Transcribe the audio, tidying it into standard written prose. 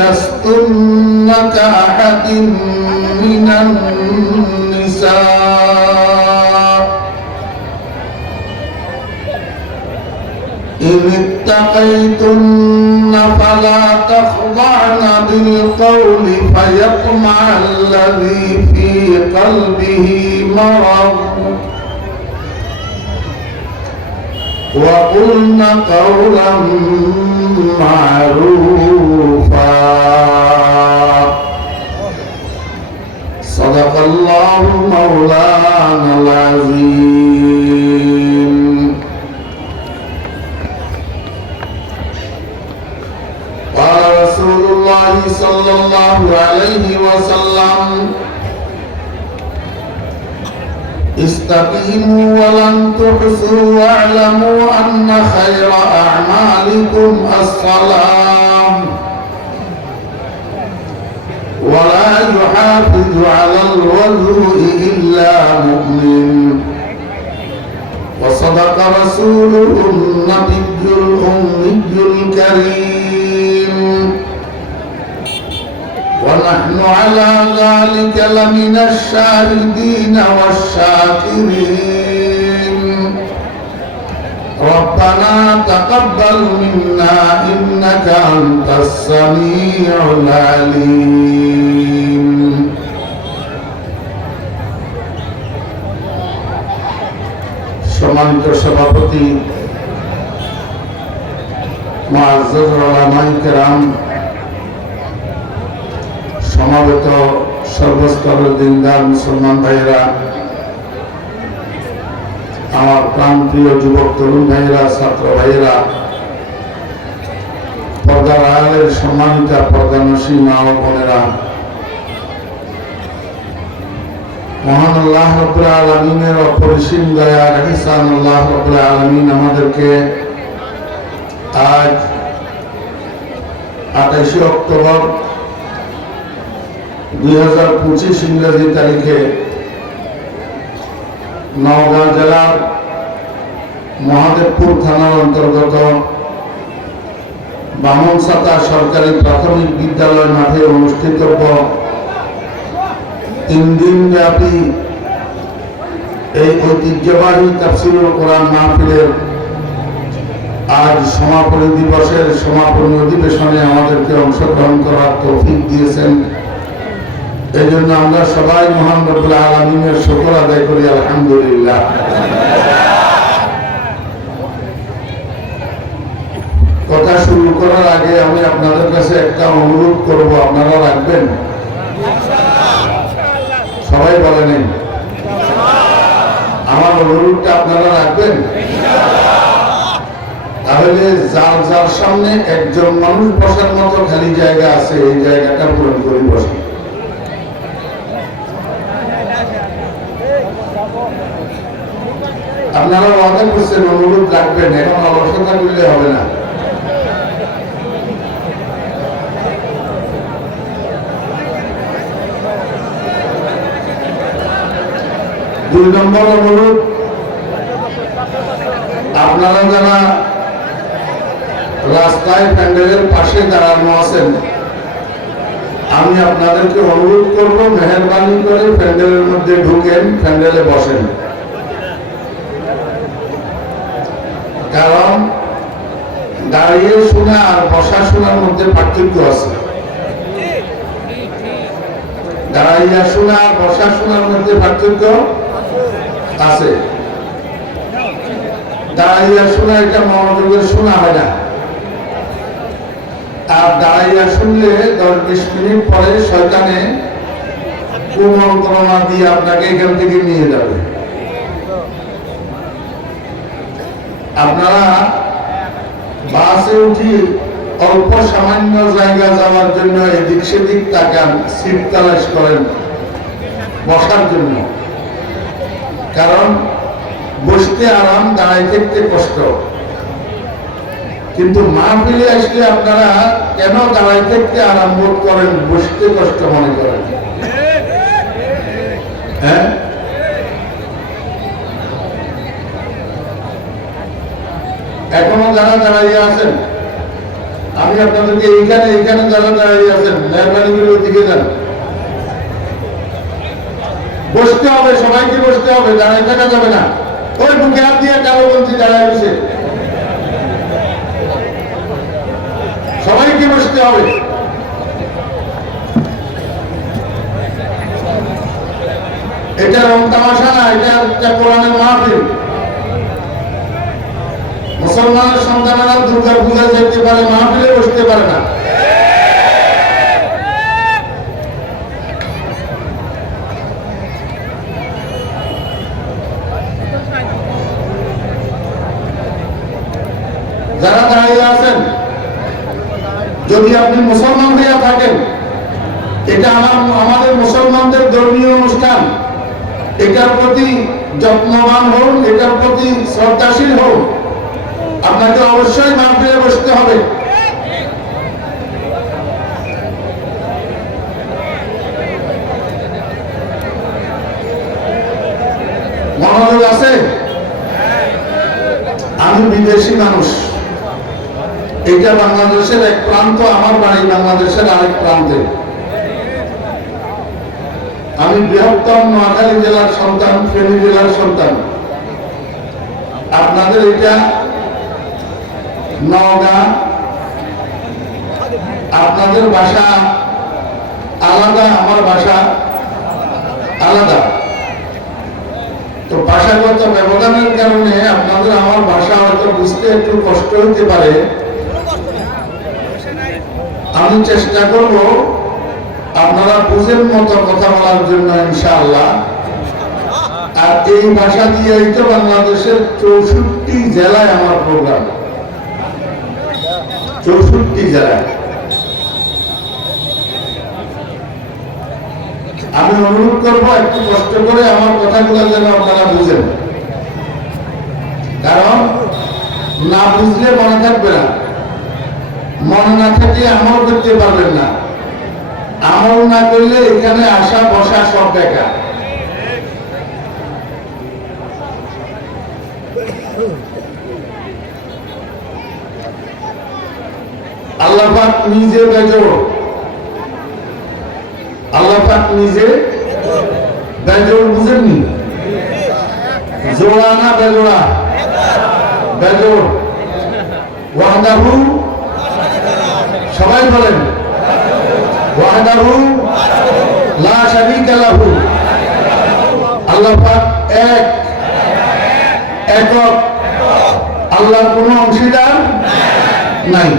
لستن كأحد من النساء إن اتقيتن فلا تخضعن بالقول فيطمع الذي في قلبه مرض وقلن قولا معروفا صدق الله مولانا العظيم. قال رسول الله صلى الله عليه وسلم استقيموا ولن تحصوا واعلموا أن خير أعمالكم الصلاة ولا يحافظ على الوضوء إلا مؤمن وصدق رسوله النبي الأمي الكريم ونحن على ذلك لمن الشاهدين والشاكرين. ربنا تقبل منا إنك أنت السميع العليم. সম্মানিত সভাপতি, মুআজ্জাজ উলামায়ে কেরাম, সমাবেত সর্বস্তরের দিনদার মুসলমান ভাইয়েরা, আমার প্রাণপ্রিয় যুবক তরুণ ভাইয়েরা, ছাত্র ভাইয়েরা, পর্দার আড়ালের সম্মানিতা পর্দানসী মা ও বোনেরা, মহান আল্লাহ রাব্বুল আলামিনের অপরিসীম দয়ার ইহসান আল্লাহ রাব্বুল আলামিন আমাদেরকে আজ 28 অক্টোবর 2025 ইংরেজি তারিখে নওগাঁ জেলার মহাদেবপুর থানার অন্তর্গত বামনছাতা সরকারি প্রাথমিক বিদ্যালয় মাঠে অনুষ্ঠিত 3 দিনব্যাপী এই ঐতিহ্যবাহী তাফসীরুল কোরআন মাহফিলের আজ সমাপনী দিবসের সমাপনী অধিবেশনে আমাদেরকে অংশগ্রহণ করার তৌফিক দিয়েছেন। এই জন্য আমরা সবাই মহান রব্বুল আলামিনের শুকর আদায় করি, আলহামদুলিল্লাহ। কথা শুরু করার আগে আমি আপনাদের কাছে একটা অনুরোধ করব, আপনারা রাখবেন? সবাই বলেন আমার অনুরোধটা আপনারা রাখবেন? তাহলে যার যার সামনে একজন মানুষ বসার মতো খালি জায়গা আছে, এই জায়গাটা পূরণ করে বসেন। আপনারা ওয়াদা করছেন অনুরোধ রাখবেন, এখন অলসতা করলে হবে না। দুই নম্বর অনুরোধ, আপনারা যারা রাস্তায় প্যান্ডেলের পাশে দাঁড়ানো আছেন, আমি আপনাদেরকে অনুরোধ করব মেহেরবানি করে প্যান্ডেলের মধ্যে ঢুকেন, প্যান্ডেলে বসেন। কারণ দাঁড়িয়ে শোনা আর বসা শোনার মধ্যে পার্থক্য আছে। দাঁড়াইয়া শোনা আর বসা শোনার মধ্যে পার্থক্য আছে। দাঁড়াইয়া শোনা এটা মনোযোগের শোনা হয় না, আর দাঁড়াইয়া শুনলে 10-20 মিনিট পরে শয়তানে কুমন্ত্রণা দিয়ে আপনাকে এখান থেকে নিয়ে যাবে। আপনারা বাসে উঠি অল্প সামান্য জায়গা যাওয়ার জন্য এদিক সেদিক তাকান, সিট তালাশ করেন বসার জন্য। কারণ বসতে আরাম, দাঁড়াই থাকতে কষ্ট। কিন্তু মাহফিলে আসলে আপনারা কেন দাঁড়াই থাকতে আরাম বোধ করেন, বসতে কষ্ট মনে করেন? হ্যাঁ, এখনো যারা দাঁড়িয়ে আছেন আমি আপনাদেরকে এইখানে যারা দাঁড়িয়ে আছেন মেহরবানি করে ওইদিকে যান, বসতে হবে, সবাইকে বসতে হবে, দাঁড়ায় থাকা যাবে না। ওই বুকে হাত দিয়ে কালো বলছি দাঁড়ায় বসে, সবাইকে বসতে হবে। এটা রং তামাশা না, এটা কোরআনের মাহফিল। মুসলমানের সন্তানেরা দুর্গা পূজায় যেতে পারে, মাহফিলে বসতে পারে না। যারা দাঁড়িয়ে আছেন, যদি আপনি মুসলমান হইয়া থাকেন, এটা আমাদের মুসলমানদের ধর্মীয় অনুষ্ঠান, এটার প্রতি যত্নবান হন, এটার প্রতি শ্রদ্ধাশীল হন। আপনাকে অবশ্যই মাহফিলে বসতে হবে। মনোযোগ আছে? আমি বিদেশি মানুষ, এটা বাংলাদেশের এক প্রান্ত, আমার বাড়ি বাংলাদেশের আরেক প্রান্তে। আমি বৃহত্তম নোয়াখালী জেলার সন্তান, ফেনী জেলার সন্তান। আপনাদের এটা নওগাঁ, আপনাদের ভাষা আলাদা, আমার ভাষা আলাদা। তো ভাষাগত ব্যবধানের কারণে আপনাদের আমার ভাষা হয়তো বুঝতে একটু কষ্ট হতে পারে। আমি চেষ্টা করব আপনারা বুঝের মতো কথা বলার জন্য, ইনশাআল্লাহ। আর এই ভাষা দিয়েই তো বাংলাদেশের 64 জেলায় আমার প্রোগ্রাম, 64 জেলায়। আমি অনুরোধ করব একটু কষ্ট করে আমার কথাগুলো যেন আপনারা বুঝেন, কারণ না বুঝলে মনে থাকবে না, মনে না থাকলে আমল করতে পারবেন না, আমল না করলে এখানে আসা বসা সব বেকার। আল্লাহ পাক নিজে বেজোড়, আল্লাহ পাক নিজে বেজোড়, বুঝেননি? জোড়া না বেজোড়া? বেজোড়। ওয়াহদাহু, সবাই বলেন ওয়াহদাহু লা শারীকা লাহু। আল্লাহ পাক এক, একক, আল্লাহর কোনো অংশীদার নাই।